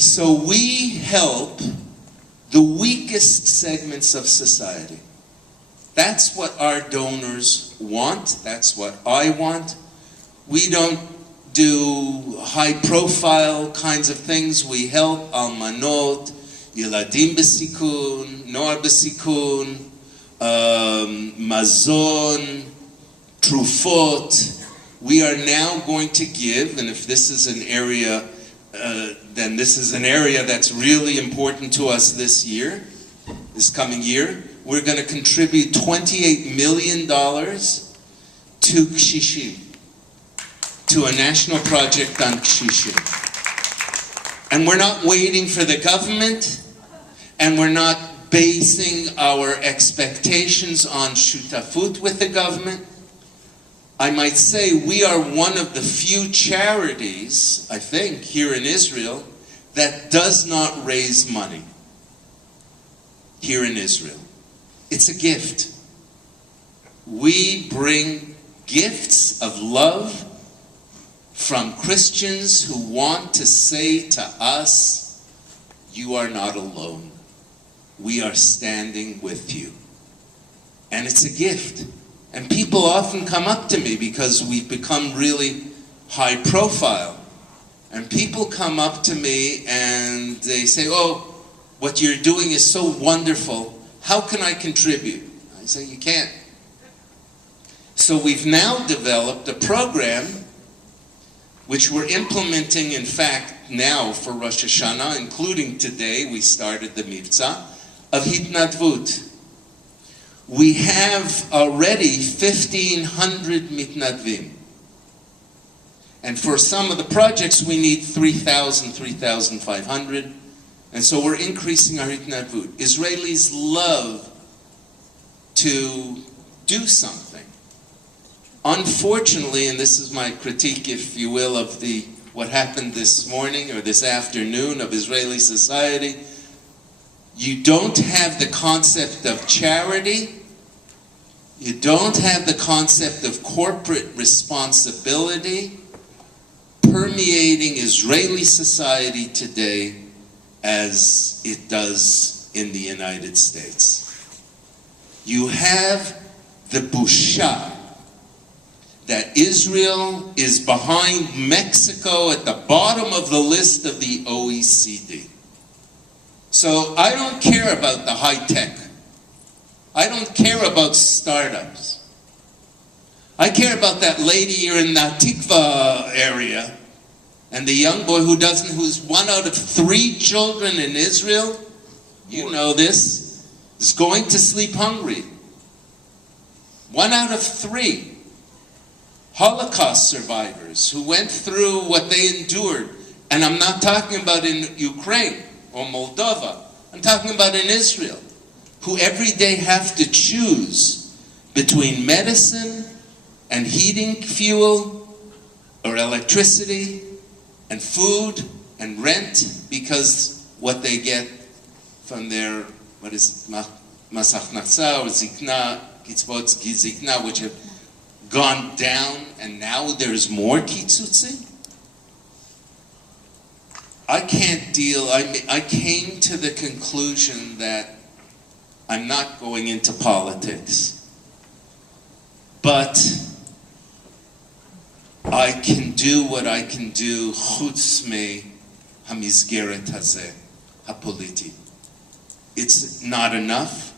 So we help the weakest segments of society. That's what our donors want. That's what I want. We don't do high-profile kinds of things. We help almanot, ילדים בסיכון, נוער בסיכון, mazon, trufot. We are now going to give, and if this is an area, then this is an area that's really important to us this year, this coming year. We're going to contribute $28 million to Kshishim, to a national project on Kshishim. And we're not waiting for the government, and we're not basing our expectations on shutafut with the government. I might say we are one of the few charities, I think, here in Israel, that does not raise money here in Israel. It's a gift. We bring gifts of love from Christians who want to say to us, you are not alone. We are standing with you. And it's a gift. And people often come up to me because we've become really high profile. And people come up to me and they say, oh, what you're doing is so wonderful. How can I contribute? I say, you can't. So we've now developed a program which we're implementing, in fact, now for Rosh Hashanah, including today, we started the Mivtza, of Hitnadvut. We have already 1,500 Mitnadvim. And for some of the projects, we need 3,000, 3,500. And so we're increasing our Hitnadvut. Israelis love to do something. Unfortunately, and this is my critique, if you will, of what happened this morning or this afternoon of Israeli society, you don't have the concept of charity. You don't have the concept of corporate responsibility permeating Israeli society today as it does in the United States. You have the busha that Israel is behind Mexico at the bottom of the list of the OECD. So I don't care about the high tech. I don't care about startups. I care about that lady here in the Tikva area and the young boy who's one out of 3 children in Israel, you know this, is going to sleep hungry. 1 out of 3. Holocaust survivors who went through what they endured. And I'm not talking about in Ukraine or Moldova. I'm talking about in Israel, who every day have to choose between medicine and heating fuel or electricity and food and rent, because what they get from their, Mas Haknatza or Zikna, Kitzvot Zikna, which have gone down, and now there's more kitzutzim. I can't deal. I came to the conclusion that I'm not going into politics, but I can do what I can do chutz me hamizgeret hazeh hapoliti. It's not enough.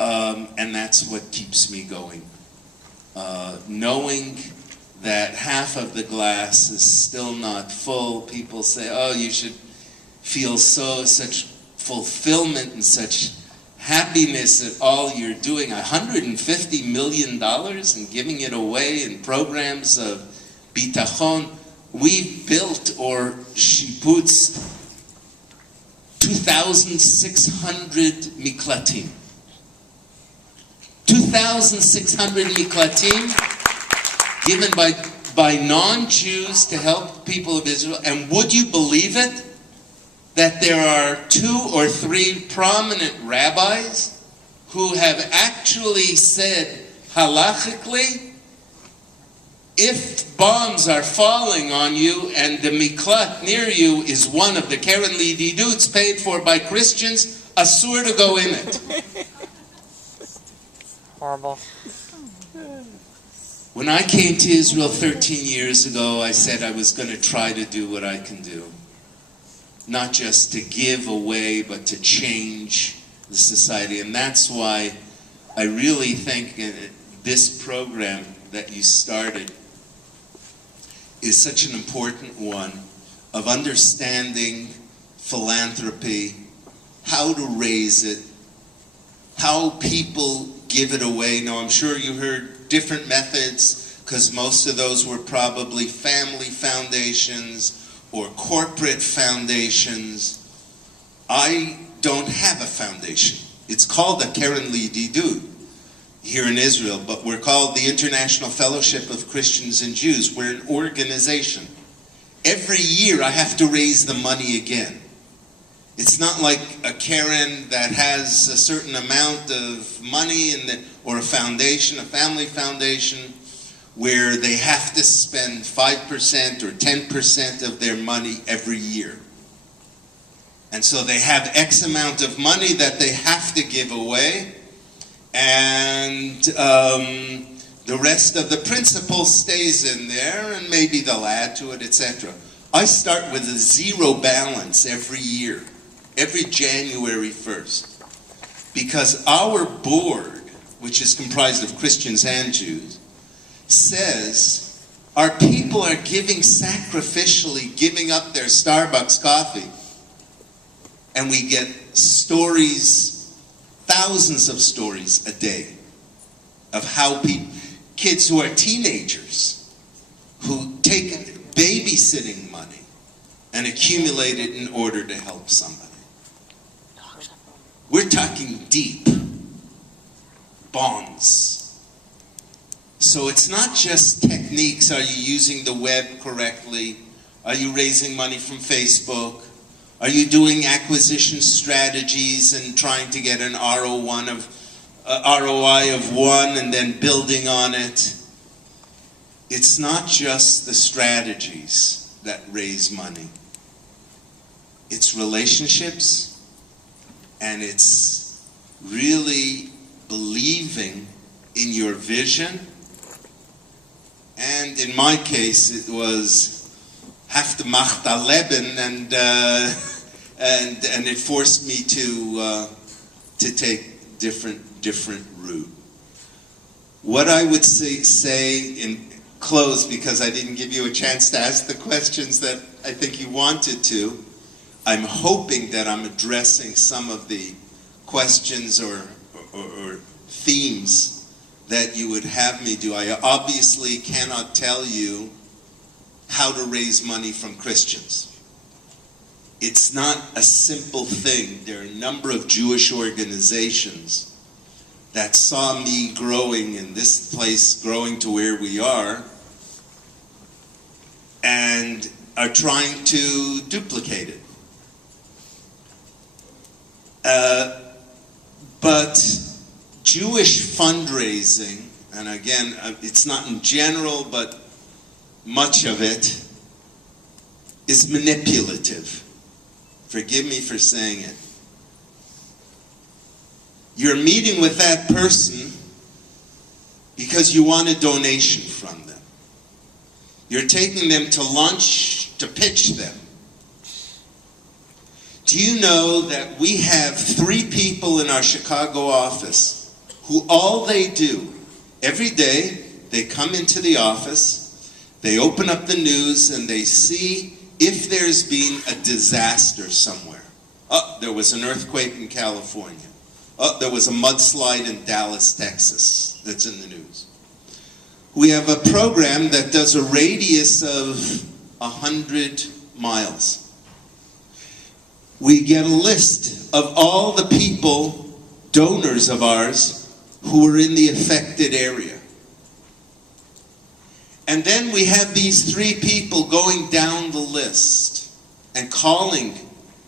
And that's what keeps me going. Knowing that half of the glass is still not full. People say, oh, you should feel such fulfillment and such happiness at all you're doing. $150 million and giving it away in programs of bitachon. We've built or shiputzed 2,600 miklatim. 2,600 miklatim given by non-Jews to help the people of Israel. And would you believe it, that there are 2 or 3 prominent rabbis who have actually said halachically, if bombs are falling on you and the miklat near you is one of the Keren Lididuts paid for by Christians, asur to go in it. Horrible. When I came to Israel 13 years ago, I said I was going to try to do what I can do. Not just to give away, but to change the society. And that's why I really think this program that you started is such an important one of understanding philanthropy, how to raise it, how people give it away. Now, I'm sure you heard different methods, because most of those were probably family foundations or corporate foundations. I don't have a foundation. It's called a Keren Lididut here in Israel, but we're called the International Fellowship of Christians and Jews. We're an organization. Every year I have to raise the money again. It's not like a Keren that has a certain amount of money or a foundation, a family foundation, where they have to spend 5% or 10% of their money every year. And so they have X amount of money that they have to give away, and the rest of the principal stays in there, and maybe they'll add to it, etc. I start with a zero balance every year, every January 1st, because our board, which is comprised of Christians and Jews, says our people are giving sacrificially, giving up their Starbucks coffee, and we get stories, thousands of stories a day of how kids who are teenagers who take babysitting money and accumulate it in order to help somebody. We're talking deep bonds. So it's not just techniques. Are you using the web correctly? Are you raising money from Facebook? Are you doing acquisition strategies and trying to get an ROI of 1 and then building on it? It's not just the strategies that raise money. It's relationships, and it's really believing in your vision. And in my case, it was have to machta leben, and it forced me to take different route. What I would say in close, because I didn't give you a chance to ask the questions that I think you wanted to, I'm hoping that I'm addressing some of the questions or themes that you would have me do. I obviously cannot tell you how to raise money from Christians. It's not a simple thing. There are a number of Jewish organizations that saw me growing in this place, growing to where we are, and are trying to duplicate it. But Jewish fundraising, and again, it's not in general, but much of it is manipulative. Forgive me for saying it. You're meeting with that person because you want a donation from them. You're taking them to lunch to pitch them. Do you know that we have 3 people in our Chicago office who all they do, every day, they come into the office, they open up the news, and they see if there's been a disaster somewhere. Oh, there was an earthquake in California. Oh, there was a mudslide in Dallas, Texas, that's in the news. We have a program that does a radius of 100 miles. We get a list of all the people, donors of ours, who are in the affected area. And then we have these 3 people going down the list and calling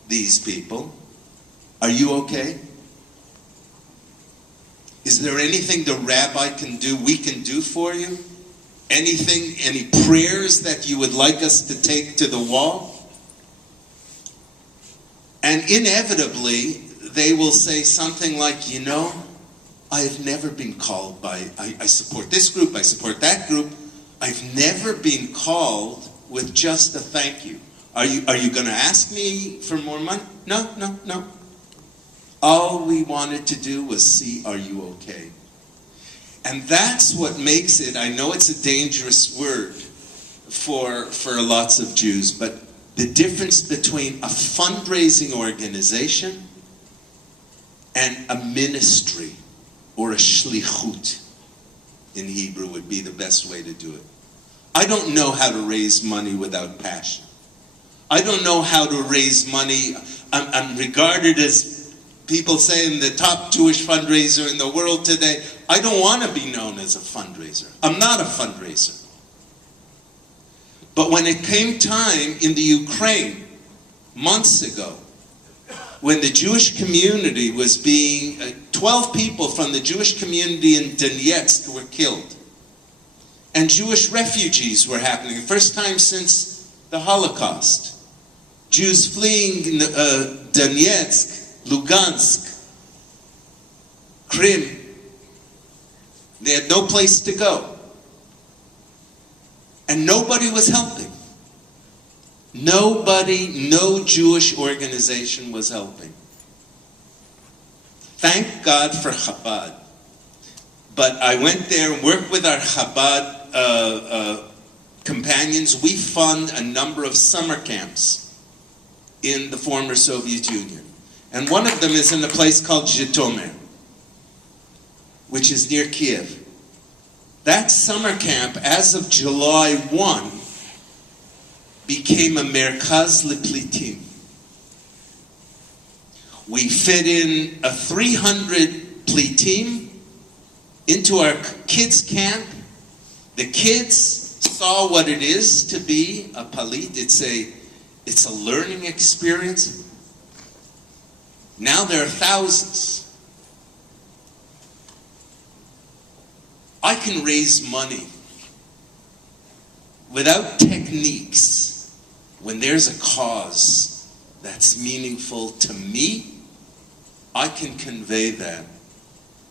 these people. Are you okay? Is there anything the rabbi can do, we can do for you? Anything, any prayers that you would like us to take to the wall? And inevitably, they will say something like, you know, I've never been called by, I support this group, I support that group. I've never been called with just a thank you. Are you going to ask me for more money? No. All we wanted to do was see, are you okay? And that's what makes it, I know it's a dangerous word for lots of Jews, but the difference between a fundraising organization and a ministry or a shlichut in Hebrew would be the best way to do it. I don't know how to raise money without passion. I don't know how to raise money. I'm regarded as, people saying, the top Jewish fundraiser in the world today. I don't want to be known as a fundraiser. I'm not a fundraiser. But when it came time in the Ukraine, months ago, when the Jewish community was being, 12 people from the Jewish community in Donetsk were killed. And Jewish refugees were happening, the first time since the Holocaust. Jews fleeing Donetsk, Lugansk, Crimea. They had no place to go. And nobody was helping. Nobody, no Jewish organization was helping. Thank God for Chabad. But I went there and worked with our Chabad companions. We fund a number of summer camps in the former Soviet Union. And one of them is in a place called Toremet, which is near Kiev. That summer camp, as of July 1, became a Merkaz Leplitim. We fit in a 300 plitim into our kids' camp. The kids saw what it is to be a palit. It's a learning experience. Now there are thousands. I can raise money without techniques. When there's a cause that's meaningful to me, I can convey that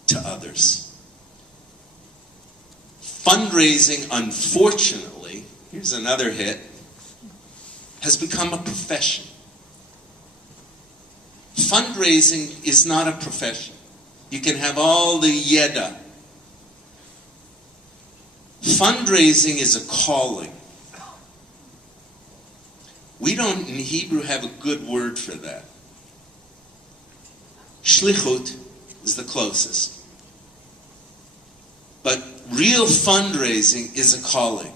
to others. Fundraising, unfortunately, here's another hit, has become a profession. Fundraising is not a profession. You can have all the yeda. Fundraising is a calling. We don't, in Hebrew, have a good word for that. Shlichut is the closest. But real fundraising is a calling.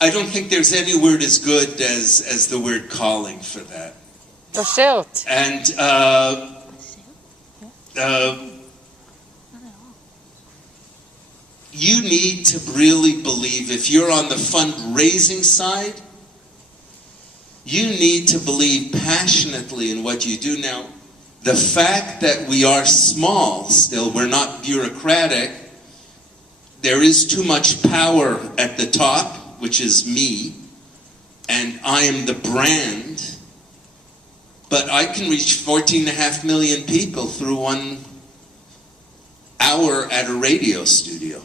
I don't think there's any word as good as the word calling for that. And you need to really believe, if you're on the fundraising side, you need to believe passionately in what you do. Now, the fact that we are small still, we're not bureaucratic, there is too much power at the top, which is me, and I am the brand, but I can reach 14.5 million people through 1 hour at a radio studio.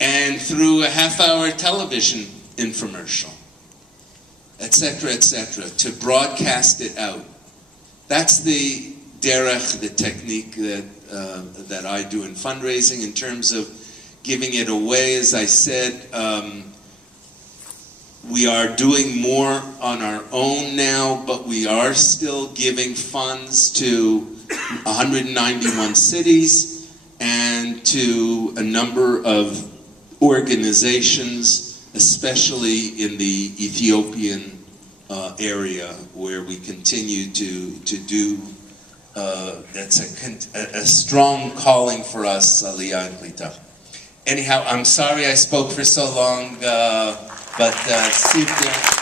And through a half-hour television infomercial, etc., to broadcast it out. That's the derech, the technique that I do in fundraising in terms of giving it away. As I said, we are doing more on our own now, but we are still giving funds to 191 cities and to a number of organizations, especially in the Ethiopian area, where we continue to do. That's a strong calling for us, Aliyah and Klita. Anyhow, I'm sorry I spoke for so long, but see you.